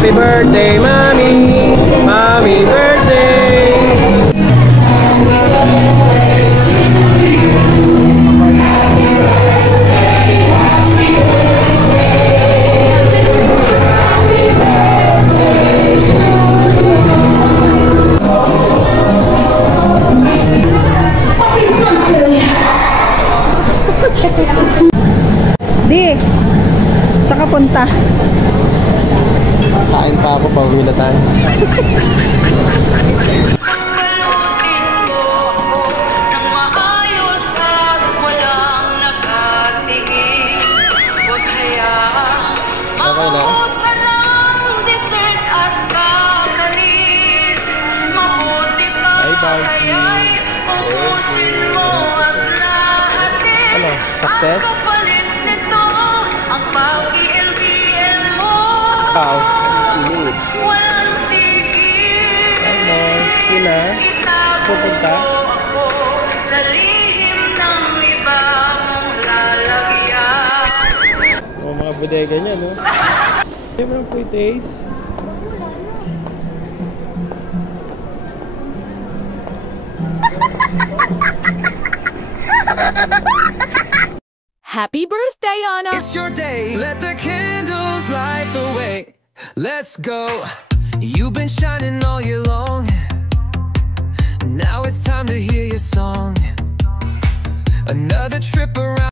Happy birthday, Mommy! Happy birthday! Di, saan ka punta? Kain pa ako, pauwi na tayo. Okay na. Bye bye. Ano? Success? Ikaw? Walang tigil. Ano? Sina? Pupunta? Sa lihim ng iba mong lalagyan. O, mga bodega niya, no? Hindi mo lang po i-taste. Happy birthday, Anna! It's your day, let the candles light the way. Let's go. You've been shining all year long. Now it's time to hear your song. Another trip around